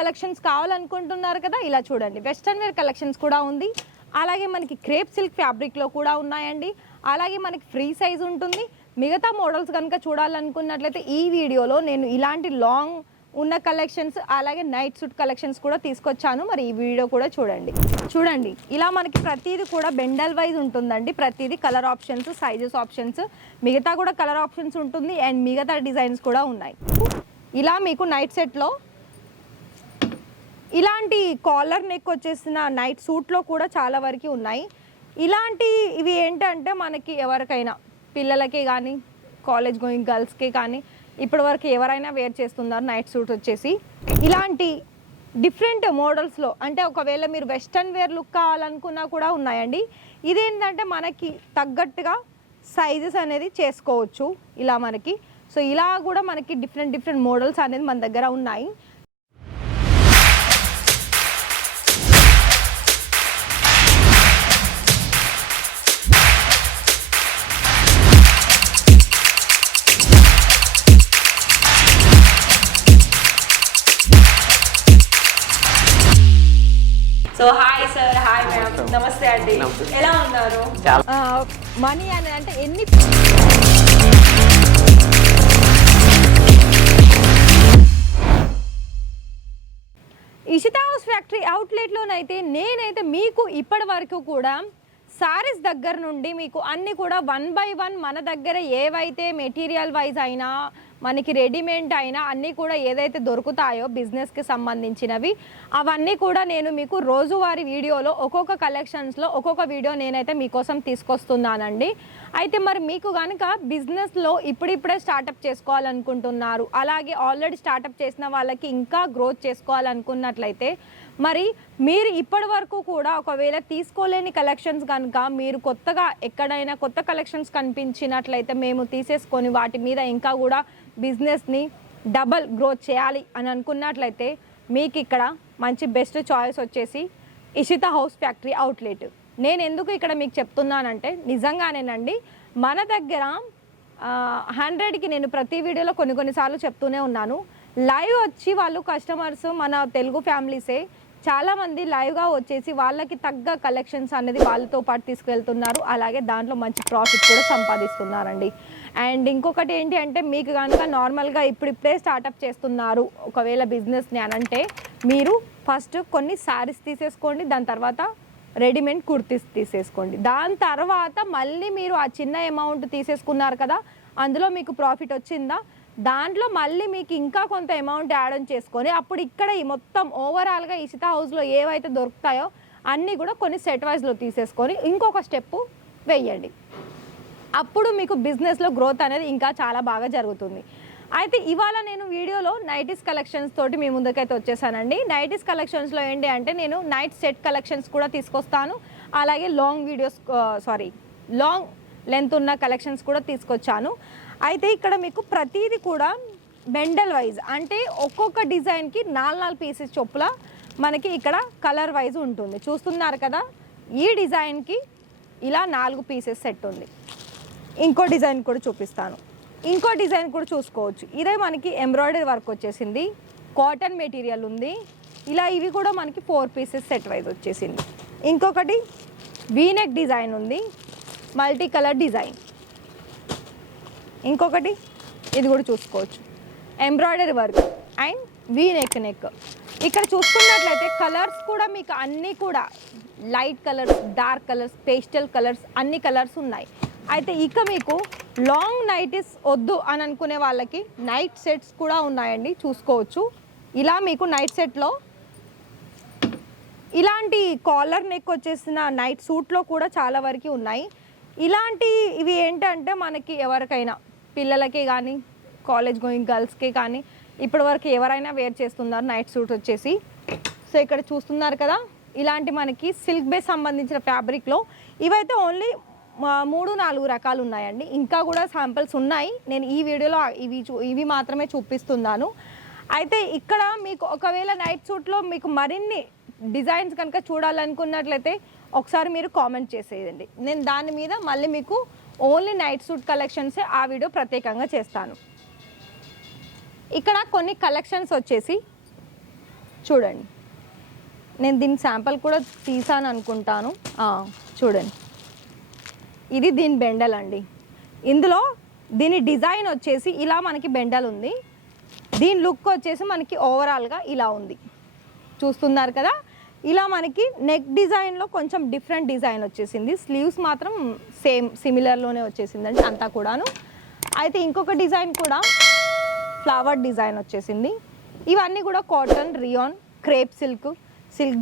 Collections కావాలనుకుంటున్నారు కదా, ఇలా చూడండి. వెస్ట్రన్ వేర్ కలెక్షన్స్ కూడా ఉంది. అలాగే మనకి క్రేప్ సిల్క్ ఫ్యాబ్రిక్లో కూడా ఉన్నాయండి. అలాగే మనకి ఫ్రీ సైజ్ ఉంటుంది. మిగతా మోడల్స్ కనుక చూడాలనుకున్నట్లయితే ఈ వీడియోలో నేను ఇలాంటి లాంగ్ ఉన్న కలెక్షన్స్ అలాగే నైట్ సూట్ కలెక్షన్స్ కూడా తీసుకొచ్చాను. మరి ఈ వీడియో కూడా చూడండి. ఇలా మనకి ప్రతిదీ కూడా బెండల్ వైజ్ ఉంటుందండి. ప్రతిదీ కలర్ ఆప్షన్స్, సైజెస్ ఆప్షన్స్, మిగతా కూడా కలర్ ఆప్షన్స్ ఉంటుంది. అండ్ మిగతా డిజైన్స్ కూడా ఉన్నాయి. ఇలా మీకు నైట్ సెట్లో ఇలాంటి కాలర్ నెక్ వచ్చేసిన నైట్ సూట్లో కూడా చాలా వరకు ఉన్నాయి. ఇవి ఏంటంటే మనకి ఎవరికైనా పిల్లలకి కానీ కాలేజ్ గోయింగ్ గర్ల్స్కి కానీ ఇప్పటి వరకు ఎవరైనా వేర్ చేస్తున్నారు. నైట్ సూట్ వచ్చేసి ఇలాంటి డిఫరెంట్ మోడల్స్లో, అంటే ఒకవేళ మీరు వెస్ట్రన్ వేర్ లుక్ కావాలనుకున్నా కూడా ఉన్నాయండి. ఇదేంటంటే మనకి తగ్గట్టుగా సైజెస్ అనేది చేసుకోవచ్చు ఇలా మనకి. సో ఇలా కూడా మనకి డిఫరెంట్ మోడల్స్ అనేది మన దగ్గర ఉన్నాయి. So hi sir, hi ma'am, నమస్తే అండి. ఎలా ఉన్నారు? మనీ అని అంటే ఎన్ని ఇషితా హౌస్ ఫ్యాక్టరీ అవుట్లెట్లోనైతే నేనైతే మీకు ఇప్పటి వరకు కూడా సారీస్ దగ్గర నుండి మీకు అన్నీ కూడా 1 by 1 మన దగ్గర ఏవైతే మెటీరియల్ వైజ్ అయినా మనకి రెడీమేడ్ అయినా అన్నీ కూడా ఏదైతే దొరుకుతాయో బిజినెస్కి సంబంధించినవి అవన్నీ కూడా నేను మీకు రోజువారీ వీడియోలో ఒక్కొక్క కలెక్షన్స్లో ఒక్కొక్క వీడియో నేనైతే మీకోసం తీసుకొస్తున్నానండి. అయితే మరి మీకు కనుక బిజినెస్లో ఇప్పుడిప్పుడే స్టార్టప్ చేసుకోవాలనుకుంటున్నారు, అలాగే ఆల్రెడీ స్టార్టప్ చేసిన వాళ్ళకి ఇంకా గ్రోత్ చేసుకోవాలనుకున్నట్లయితే మరి మీరు ఇప్పటి వరకు కూడా ఒకవేళ తీసుకోలేని కలెక్షన్స్ కనుక మీరు కొత్తగా ఎక్కడైనా కొత్త కలెక్షన్స్ కనిపించినట్లయితే మేము తీసేసుకొని వాటి మీద ఇంకా కూడా బిజినెస్ని డబల్ గ్రోత్ చేయాలి అని అనుకున్నట్లయితే మీకు ఇక్కడ మంచి బెస్ట్ చాయిస్ వచ్చేసి ఇషితా హౌస్ ఫ్యాక్టరీ అవుట్లెట్. నేను ఎందుకు ఇక్కడ మీకు చెప్తున్నానంటే నిజంగానేనండి, మన దగ్గర 100కి నేను ప్రతి వీడియోలో కొన్నిసార్లు చెప్తూనే ఉన్నాను. లైవ్ వచ్చి వాళ్ళు కస్టమర్స్ మన తెలుగు ఫ్యామిలీసే చాలామంది లైవ్గా వచ్చేసి వాళ్ళకి తగ్గ కలెక్షన్స్ అనేది వాళ్ళతో పాటు తీసుకెళ్తున్నారు. అలాగే దాంట్లో మంచి ప్రాఫిట్ కూడా సంపాదిస్తున్నారండి. అండ్ ఇంకొకటి ఏంటి అంటే మీకు కనుక నార్మల్గా ఇప్పుడిప్పుడే స్టార్టప్ చేస్తున్నారు ఒకవేళ బిజినెస్ని అని అంటే మీరు ఫస్ట్ కొన్ని శారీస్ తీసేసుకోండి, దాని తర్వాత రెడీమేడ్ కుర్తీస్ తీసేసుకోండి. దాని తర్వాత మళ్ళీ మీరు ఆ చిన్న అమౌంట్ తీసేసుకున్నారు కదా, అందులో మీకు ప్రాఫిట్ వచ్చిందా, దాంట్లో మళ్ళీ మీకు ఇంకా కొంత అమౌంట్ యాడ్ ఆన్ చేసుకొని అప్పుడు ఇక్కడ ఈ మొత్తం ఓవరాల్గా ఇషితా హౌస్లో ఏవైతే దొరుకుతాయో అన్నీ కూడా కొన్ని సెట్ వైజ్లో తీసేసుకొని ఇంకొక స్టెప్ వేయండి. అప్పుడు మీకు బిజినెస్లో గ్రోత్ అనేది ఇంకా చాలా బాగా జరుగుతుంది. అయితే ఇవాళ నేను వీడియోలో నైటీస్ కలెక్షన్స్ తోటి మీ ముందుకైతే వచ్చేసానండి. నైటీస్ కలెక్షన్స్లో ఏంటి అంటే నేను నైట్ సెట్ కలెక్షన్స్ కూడా తీసుకొస్తాను, అలాగే లాంగ్ లెంత్ ఉన్న కలెక్షన్స్ కూడా తీసుకొచ్చాను. అయితే ఇక్కడ మీకు ప్రతిదీ కూడా బెండల్ వైజ్, అంటే ఒక్కొక్క డిజైన్కి 4 పీసెస్ చొప్పుల మనకి ఇక్కడ కలర్ వైజ్ ఉంటుంది. చూస్తున్నారు కదా, ఈ డిజైన్కి ఇలా 4 పీసెస్ సెట్ ఉంది. ఇంకో డిజైన్ కూడా చూపిస్తాను, ఇంకో డిజైన్ కూడా చూసుకోవచ్చు. ఇదే మనకి ఎంబ్రాయిడరీ వర్క్ వచ్చేసింది, కాటన్ మెటీరియల్ ఉంది. ఇలా ఇవి కూడా మనకి 4 పీసెస్ సెట్ వైజ్ వచ్చేసింది. ఇంకొకటి వీనెక్ డిజైన్ ఉంది, మల్టీ కలర్ డిజైన్. ఇంకొకటి ఇది కూడా చూసుకోవచ్చు, embroidery work and V-neck neck. ఇక్కడ చూసుకున్నట్లయితే కలర్స్ కూడా మీకు అన్నీ కూడా light colours, dark colours, pastel colours, అన్ని కలర్స్ ఉన్నాయి. అయితే ఇక మీకు లాంగ్ నైటీస్ వద్దు అని అనుకునే వాళ్ళకి నైట్ సెట్స్ కూడా ఉన్నాయండి, చూసుకోవచ్చు. ఇలా మీకు నైట్ సెట్లో ఇలాంటి కాలర్ నెక్ వచ్చేసిన నైట్ సూట్లో కూడా చాలా వరకు ఉన్నాయి. ఇవి ఏంటంటే మనకి ఎవరికైనా పిల్లలకి కానీ కాలేజ్ గోయింగ్ గర్ల్స్కి కానీ ఇప్పటి వరకు ఎవరైనా వేర్ చేస్తున్నారు నైట్ సూట్ వచ్చేసి. సో ఇక్కడ చూస్తున్నారు కదా, ఇలాంటి మనకి సిల్క్ బేస్ సంబంధించిన ఫ్యాబ్రిక్లో ఇవైతే ఓన్లీ 3-4 రకాలు ఉన్నాయండి. ఇంకా కూడా శాంపిల్స్ ఉన్నాయి, నేను ఈ వీడియోలో ఇవి మాత్రమే చూపిస్తున్నాను. అయితే ఇక్కడ మీకు ఒకవేళ నైట్ సూట్లో మీకు మరిన్ని డిజైన్స్ కనుక చూడాలనుకున్నట్లయితే ఒకసారి మీరు కామెంట్ చేసేయండి. నేను దాని మీద మళ్ళీ మీకు ఓన్లీ నైట్ సూట్ కలెక్షన్సే ఆ వీడియో ప్రత్యేకంగా చేస్తాను. ఇక్కడ కొన్ని కలెక్షన్స్ వచ్చేసి చూడండి, నేను దీని శాంపుల్ కూడా తీసాను అనుకుంటాను. చూడండి, ఇది దీని బెండల్ అండి. ఇందులో దీని డిజైన్ వచ్చేసి ఇలా మనకి బెండల్ ఉంది. దీని లుక్ వచ్చేసి మనకి ఓవరాల్గా ఇలా ఉంది, చూస్తున్నారు కదా. ఇలా మనకి నెక్ డిజైన్లో కొంచెం డిఫరెంట్ డిజైన్ వచ్చేసింది. స్లీవ్స్ మాత్రం సేమ్ సిమిలర్లోనే వచ్చేసిందండి అంతా కూడాను. అయితే ఇంకొక డిజైన్ కూడా ఫ్లవర్ డిజైన్ వచ్చేసింది. ఇవన్నీ కూడా కాటన్, రియాన్, క్రేప్ సిల్క్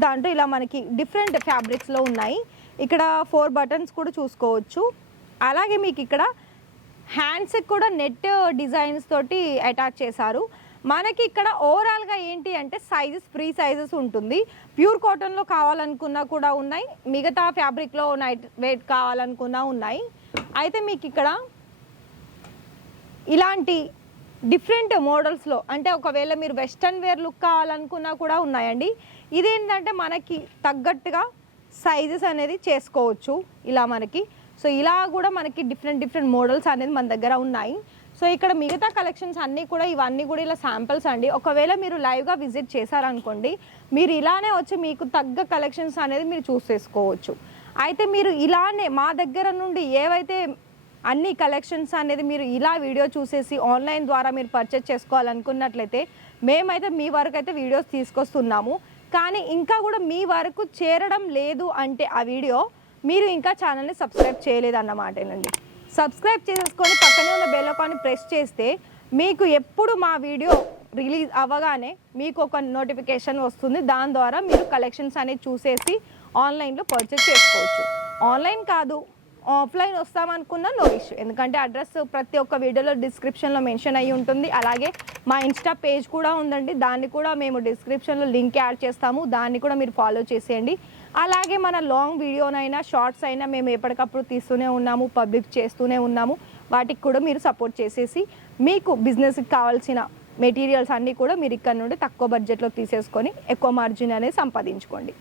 దాంట్లో ఇలా మనకి డిఫరెంట్ ఫ్యాబ్రిక్స్లో ఉన్నాయి. ఇక్కడ 4 బటన్స్ కూడా చూసుకోవచ్చు. అలాగే మీకు ఇక్కడ హ్యాండ్స్కి కూడా నెట్ డిజైన్స్ తోటి అటాచ్ చేశారు. మనకి ఇక్కడ ఓవరాల్గా ఏంటి అంటే సైజెస్ ఫ్రీ సైజెస్ ఉంటుంది. ప్యూర్ కాటన్లో కావాలనుకున్నా కూడా ఉన్నాయి, మిగతా ఫ్యాబ్రిక్లో నైట్ వెయిట్ కావాలనుకున్నా ఉన్నాయి. అయితే మీకు ఇక్కడ ఇలాంటి డిఫరెంట్ మోడల్స్లో, అంటే ఒకవేళ మీరు వెస్ట్రన్ వేర్ లుక్ కావాలనుకున్నా కూడా ఉన్నాయండి. ఇదేంటంటే మనకి తగ్గట్టుగా సైజెస్ అనేది చేసుకోవచ్చు ఇలా మనకి. సో ఇలా కూడా మనకి డిఫరెంట్ మోడల్స్ అనేది మన దగ్గర ఉన్నాయి. సో ఇక్కడ మిగతా కలెక్షన్స్ అన్నీ కూడా, ఇవన్నీ కూడా ఇలా శాంపిల్స్ అండి. ఒకవేళ మీరు లైవ్గా విజిట్ చేశారనుకోండి, మీరు ఇలానే వచ్చి మీకు తగ్గ కలెక్షన్స్ అనేది మీరు చూస్ చేసుకోవచ్చు. అయితే మీరు ఇలానే మా దగ్గర నుండి ఏవైతే అన్ని కలెక్షన్స్ అనేది మీరు ఇలా వీడియో చూసేసి ఆన్లైన్ ద్వారా మీరు పర్చేస్ చేసుకోవాలనుకున్నట్లయితే మేమైతే మీ వరకు అయితే వీడియోస్ తీసుకొస్తున్నాము. కానీ ఇంకా కూడా మీ వరకు చేరడం లేదు అంటే ఆ వీడియో మీరు ఇంకా ఛానల్ని సబ్స్క్రైబ్ చేయలేదన్నమాటేనండి. సబ్స్క్రైబ్ చేసేసుకొని పక్కనే ఉన్న బెల్ ఐకాన్ని ప్రెస్ చేస్తే మీకు ఎప్పుడు మా వీడియో రిలీజ్ అవ్వగానే మీకు ఒక నోటిఫికేషన్ వస్తుంది. దాని ద్వారా మీరు కలెక్షన్స్ అనేది చూసేసి ఆన్లైన్లో పర్చేస్ చేసుకోవచ్చు. ఆన్లైన్ కాదు, ఆఫ్లైన్ వస్తామనుకున్నా నో ఇష్యూ. ఎందుకంటే అడ్రస్ ప్రతి ఒక్క వీడియోలో డిస్క్రిప్షన్లో మెన్షన్ అయ్యి ఉంటుంది. అలాగే మా ఇన్స్టా పేజ్ కూడా ఉందండి, దాన్ని కూడా మేము డిస్క్రిప్షన్లో లింక్ యాడ్ చేస్తాము, దాన్ని కూడా మీరు ఫాలో చేసేయండి. అలాగే మన లాంగ్ వీడియోనైనా షార్ట్స్ అయినా మేము ఎప్పటికప్పుడు తీస్తూనే ఉన్నాము, పబ్లిక్ చేస్తూనే ఉన్నాము. వాటికి కూడా మీరు సపోర్ట్ చేసేసి మీకు బిజినెస్కి కావాల్సిన మెటీరియల్స్ అన్నీ కూడా మీరు ఇక్కడ నుండి తక్కువ బడ్జెట్లో తీసేసుకొని ఎక్కువ మార్జిన్ అనేది సంపాదించుకోండి.